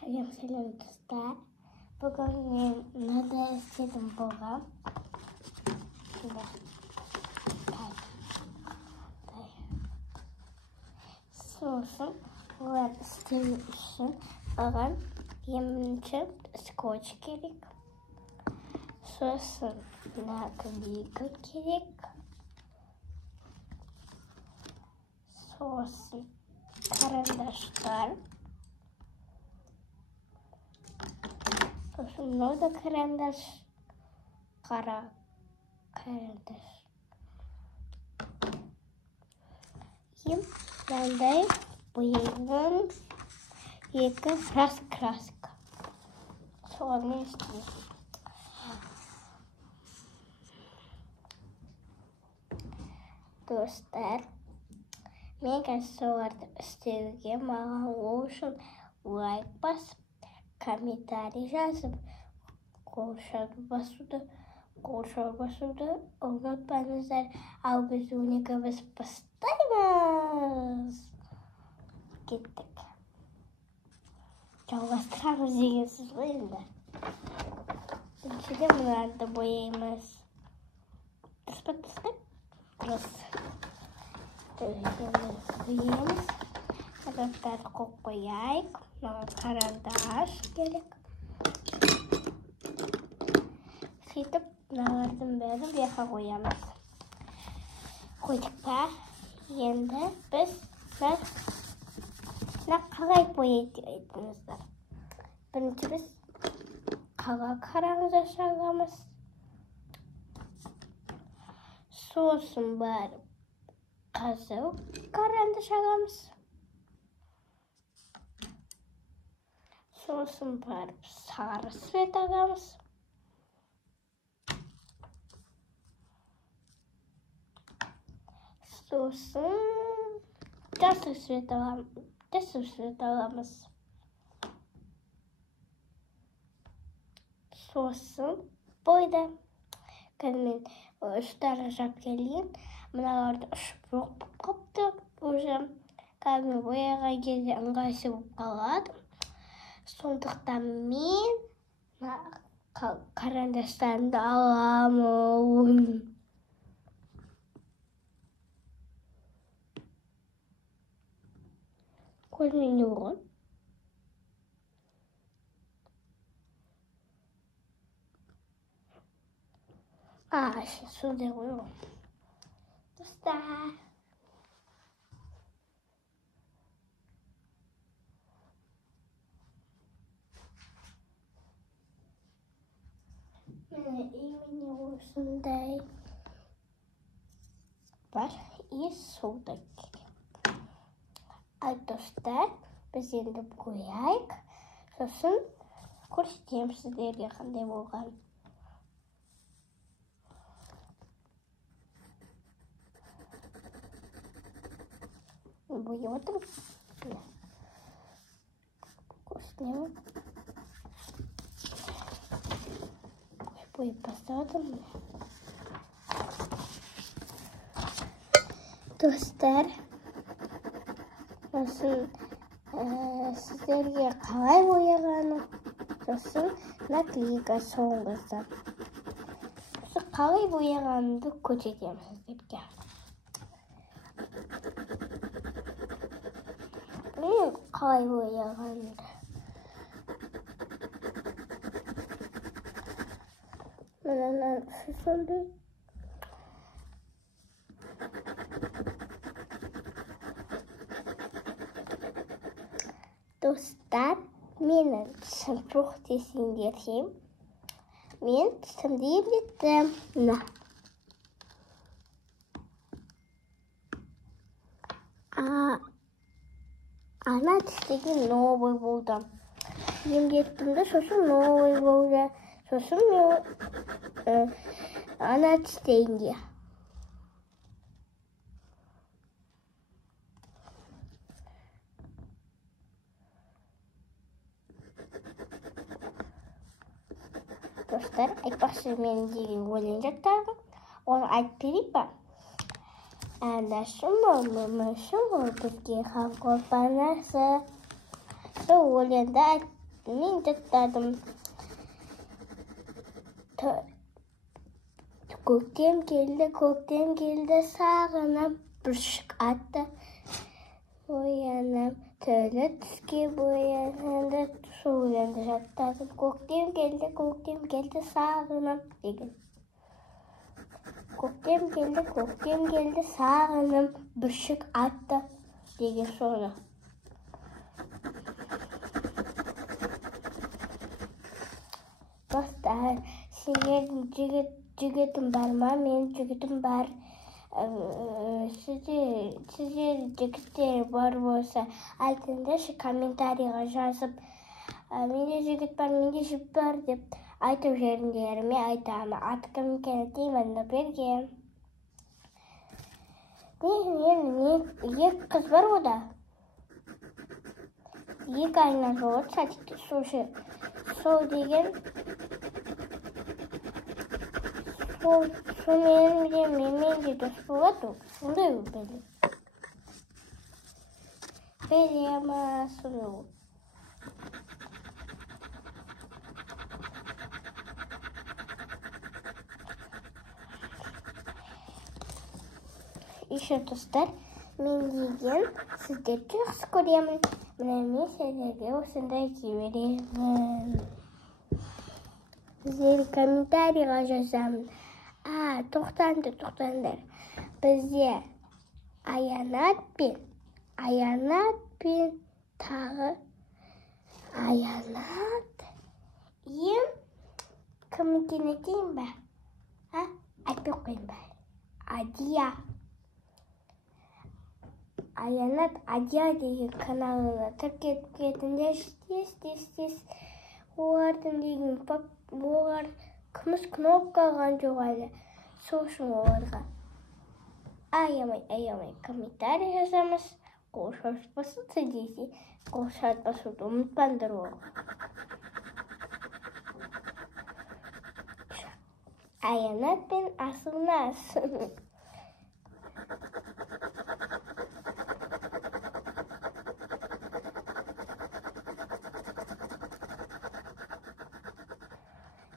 Selam dostlar. Bugün ben ne istedim babam. Sosun var istemişim. Babam yemin için skoç gerek. Sosun nakliyka gerek. Sosun karandaşlar. Sosun orada karandaş. Kara karandaş. Ben de bu yılın kraska. Sonra istiyorum. Dostlar, mega sort istiyorum. Mağan olsun. Like bas. Komentarı yazıp. Koşar basıda. Unutmayınızlar. Abone поставимos. Gittik. Çalıştırmamız yiyorsunuz değil mi? Şimdi bunları da boyayımız. Tıspıt. Burası. Boyayımız. Arkadaşlar kokoyayım. Karandaş gerek. Sitten nalardan beri yaha koyamız. Koyduk da енді biz қалай бояйтынымызды. Бірінші біз қала қараңызды шағамыз. Сосын барып қызыл қараңды шағамыз. Сосын барып сары свет ағамыз. Sosun жасыл свет аламыз. Сосын бойда. Қазір мен ұштары жап келейін. Мыналарды ұшып жоқ болып қапты. Уже қазір мен бояған кезде ыңғайсыз болып қалады. Сондықтан мен карандаштарымды аламын. Көрмей не болған? Сондай ғой ол. Достар. Міне имені осындай бар. И солдай керек. Ay dostlar, biz енді бояйық. Сосын көрсетемін сіздерге қандай болған. Бояп отырмын. Көрсетемін. Бояп бастадым. Достар, сосын сіздерге қалай бояғаны, сосын наклейка соңғысы. Сосын қалай бояғанымды көрсетемін сіздерге. Қалай бояғанымды. Мынаны сосын Dostlar, менің шымпұқ десеңдерсем, мен түсімді ебеттім. Ана түстеген новый болды. Емдеттімді, сосын новый болды. Сосын мен ана түстегенде. Dostlar, айтпақшы менің деген өлең жаттағым. Оны айтып берейін ба? Әнашым ол, мүмішім ол, бізге хан қопанасы. Сол өлеңді üstüne tıkladım. Көктем келді, сағынып, бүршік атты. Оянып, түрлі түске боянды, шуылынды жаттадым. Көктем келді, сағынып, деген. Көктем келді, сағынып, бүршік атты, деген соны. Достар, сендердің жігітім бар ма? Менің жігітім бар. Сіздер жігіттер бар болса, айтыңдаршы комментарийға жазып, менде жігіт бар деп айтып жеріңдеріме айтамын. Аты кім екенін деймін, берге. Екі қыз бар ода. Екі айна жауыт сәтікті сол деген. Сонымен де дос болады, сондай бәле. Бәле ма, сондай ол. Еще достар, мен деген сіздерді жақсы көремін. Мына мен сіздерге осындай жіберемін. Сіздер комментарийға жазамын. Тоқтаңдар. Бізде Аянат пен тағы Аянат кім екені дейін ба? Айтпай қойын ба? Адия. Аянат Адия деген каналына тіркеліп кетіңдер. Тез. Олардың деген олар күміс кнопка алған жоқ әлі. Сол үшін оларға аямай комментарий жазамыз. Қол шарпасуды десе, қол шарпасуды ұмытпаңдар ол. Аянат пен Асылназ.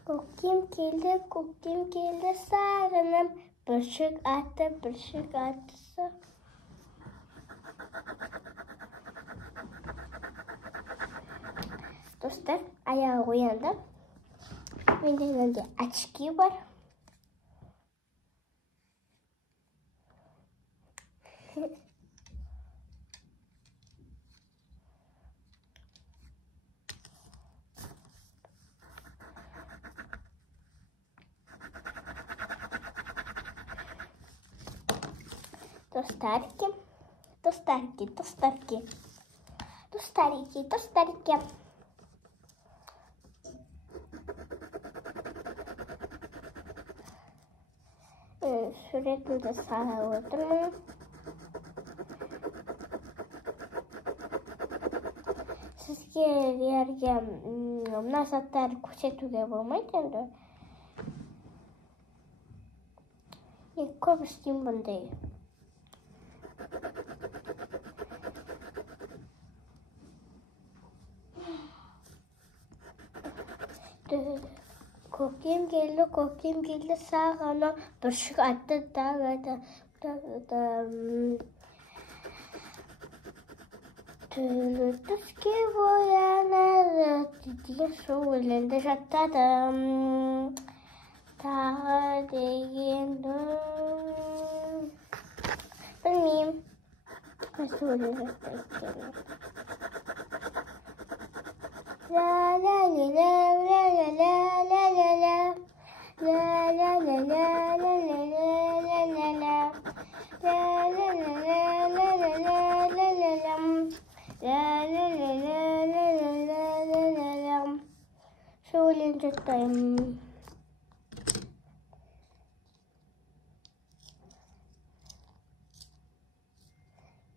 Көктем келді, сағынып, бүршік атты. Достар, аяғы оянды. Менде мынандай очки бар. Достарки. Суретімді салып отырмын. Сіздерге мына заттарды көрсетуге болмайды енді. Көп істеймін бұндай. Көктем келді, сағынып, бүршік атты, түрлі түске боянады, деген сол өлеңді жаттадым. Тағы деген білмеймін. Осы өлеңді жаттадым. Söyleyeyim cidden.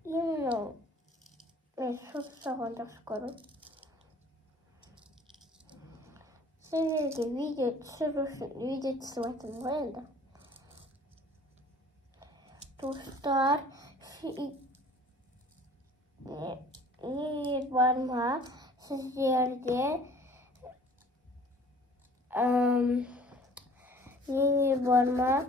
Именно соғанда скоро. Сіздерге видео түсіп атым ғой енді. Достар, егер бар ма, sizlerde ne var mı?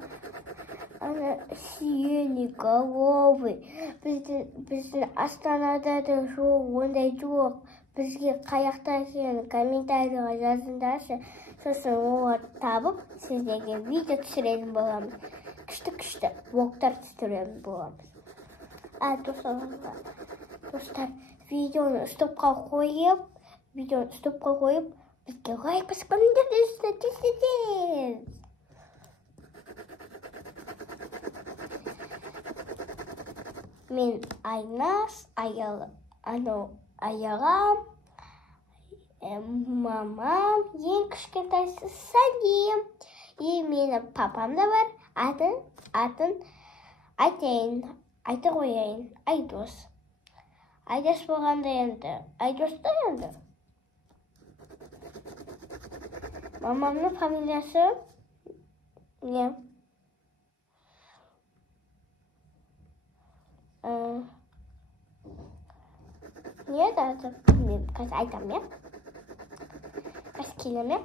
Ana siyeni головы. Біздің Астанада да жоқ, ондай жоқ. Бізге қаяқта сені комментарийға жазыңдаршы. Сосын олар табып, сіздерге видео түсіретін боламыз. Күшті блогтар түсіретін боламыз. Достар, видеоны стопқа қойып, бізге лайк басып комментарий. Мен Айнас, аяғам, мамам, ең кішкентайсы Сәлем. Менің папам да бар, атын айта қояйын, Айдос. Айдос болғанда енді, Айдос та енді. Мамамның фамилиясы не? Не еді? Мен қазір айтам, я? Қазір келем, я?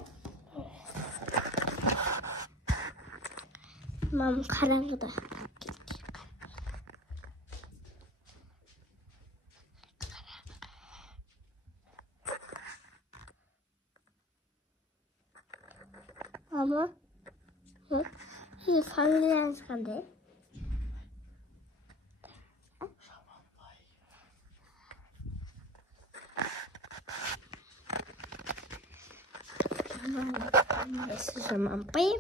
Мамам қараңғыда. Мама, фамилияңыз қандай? Esse é uma pia,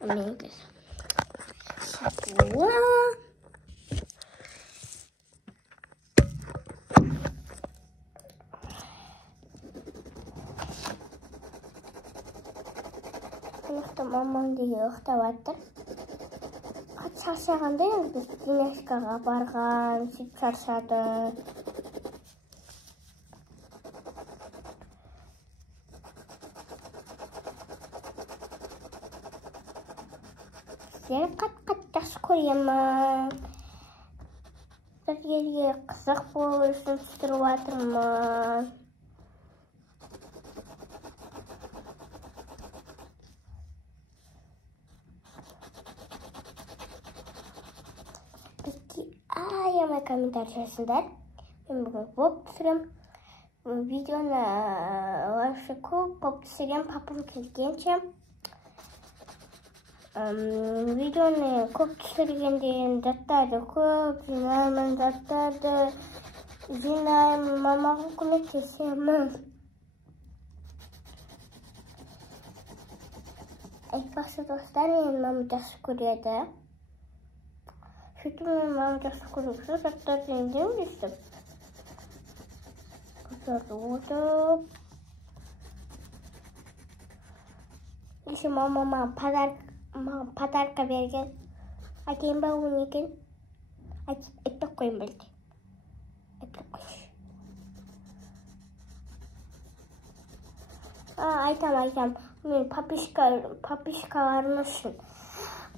amigas. Мамам деген ұйықтап жатыр. Қатты шаршағанда енді біз гимнастикаға барған, сөйтіп шаршады. Сені қатты жақсы көремін. Сіздерге қызық болу үшін түсіріп жатырмын. Аямай комментарий жазыңдар. Мен бүгін блог түсірем. Видеоны лайфшы көп түсірем, папам келгенше. Видеоны көп түсіргенде заттарды көп жинаймын, мамаға көмектесемін. Айтпақшы достар, мен мамам жақсы көреді. Сөйтіп мен мамам жақсы көріп, заттарды жинаймын дестім. Көтерді отырып. Еще мамама подарка берген. Айтайын ба оны екен? Айтпақ қойын білді. Айтпақ қойшы. Айтам. Мен папишкаларым үшін.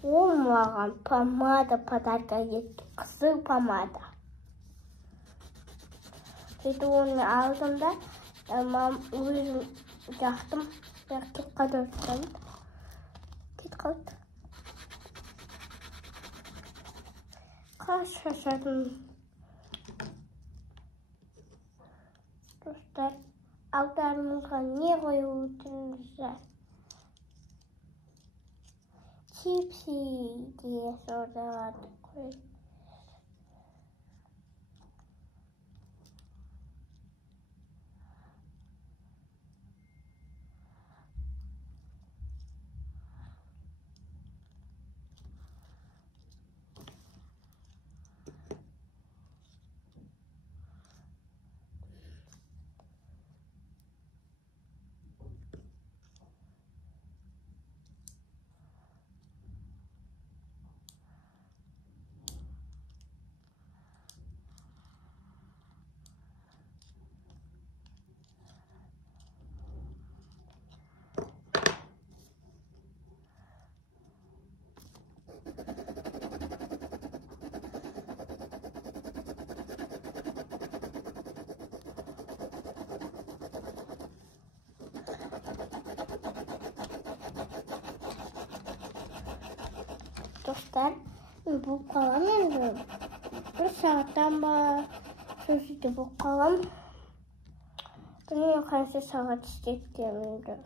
Ол маған помада подарка етті. Қызыл помада. Сөйтіп оны алдым да, өзім жақтым. Кет қалды. Шаршадым. Достар, алдарыңызға не қойып отырсыздар? Чипси деген сордаларды қойып. dostlar. Bu kalan енді bir saatten ba sözüde bu kalan. Bilmiyorum kaç saat istediğimde.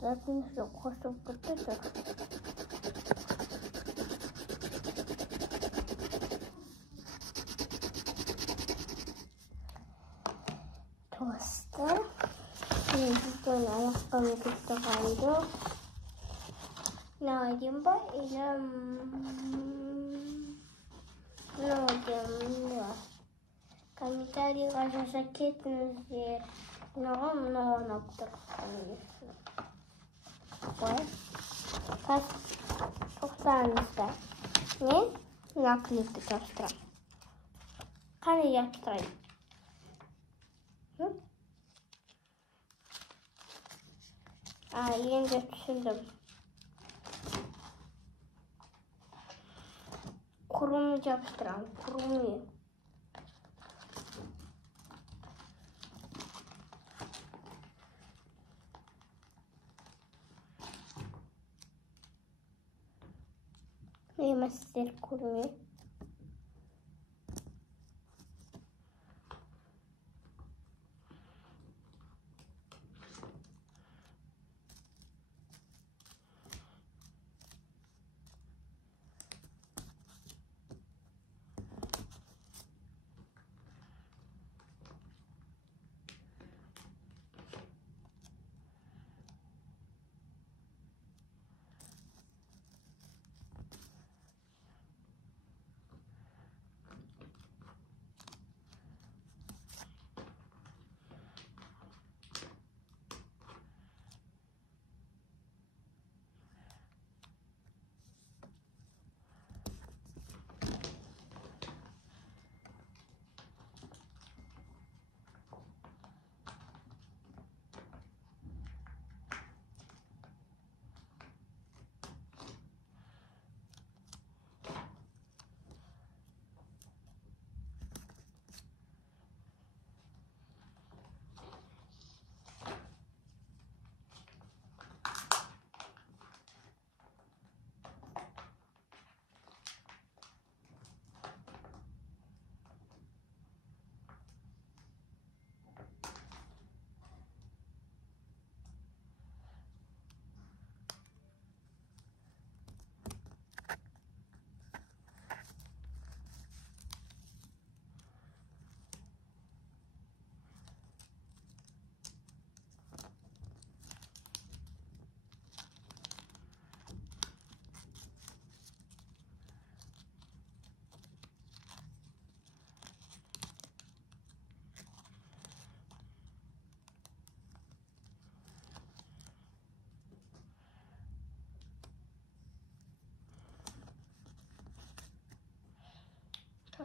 Zaten şu koşup gidiyor. Dostlar, şimdi ayakkabı gitti kaldı. Ne yapayım ben? Ne yapayım? Комментарии ваши закидывайте. Но Kaç 90'da ne nakliyatı göstereyim. Hani yaptırayım. Yenge düşündüm. Kurumu yaptırayım. Kurumu. Neymişler kurumu?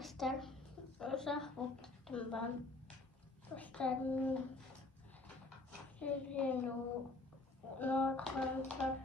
Arkadaşlar uzak buldum ben. Göstereyim. Sizin o arkadaşlar.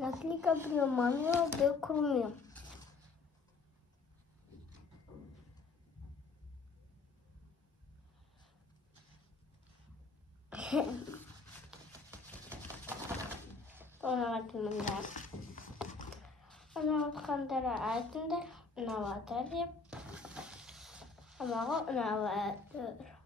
Naklika pneumonia de kurmuyor. Ona bakımında. Ona bakımda altında navadır. Ama o navadır.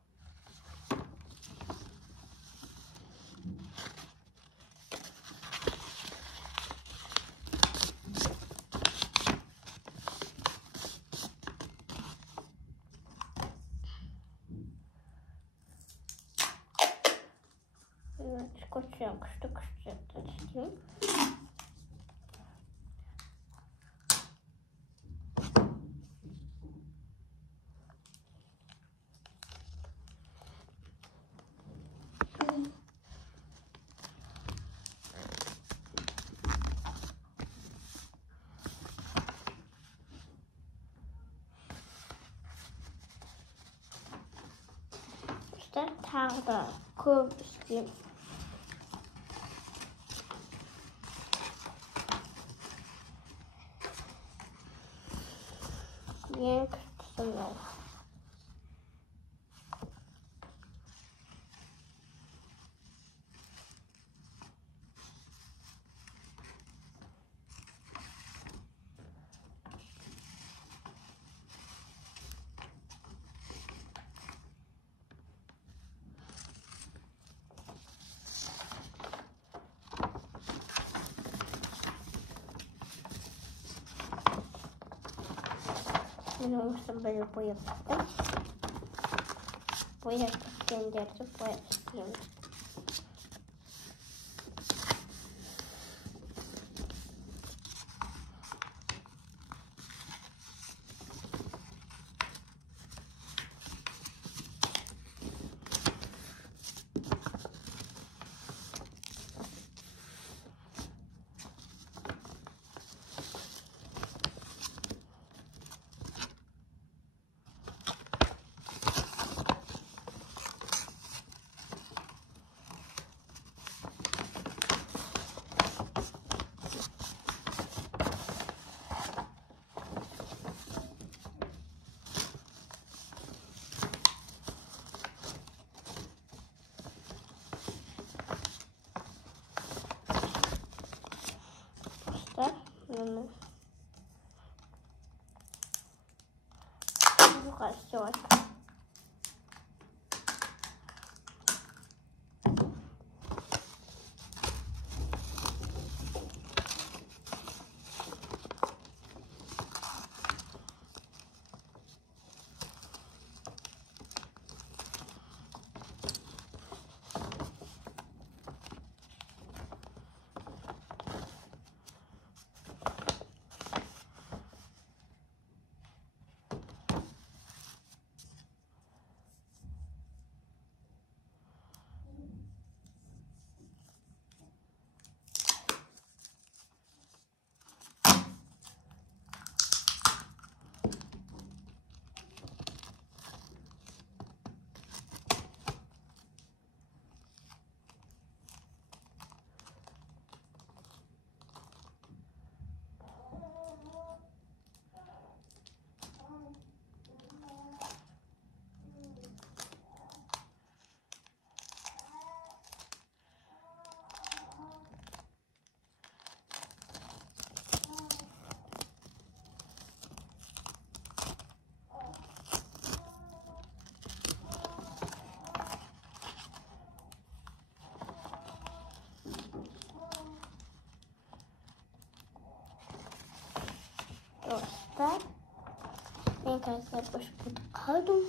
Скотчем, что точнее. İşte tarda kurmuştum. Yeni kısımlar. Benim böyle boyattım. Boyatıp gönderdim. Boyattım. Bu kaçıyor. arkadaşlar boş burada kaldım.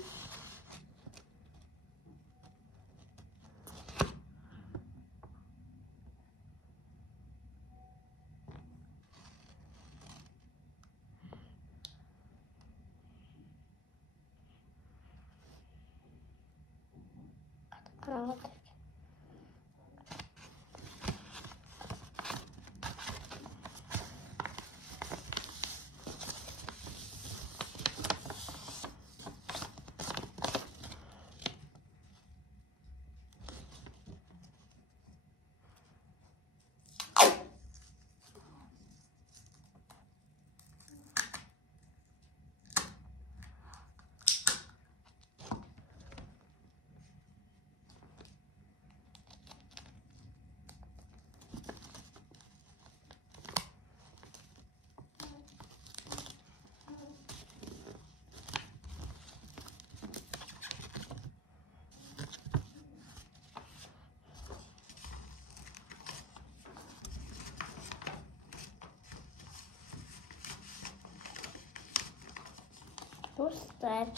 Dostlar,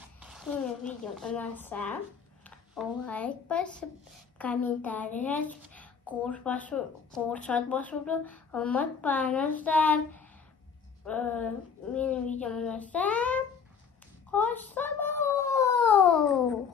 yeni videom önerse like basıp komentarlar yazıp korsan basıp unutmayınızlar. Yeni videom önerse hoşça kalın.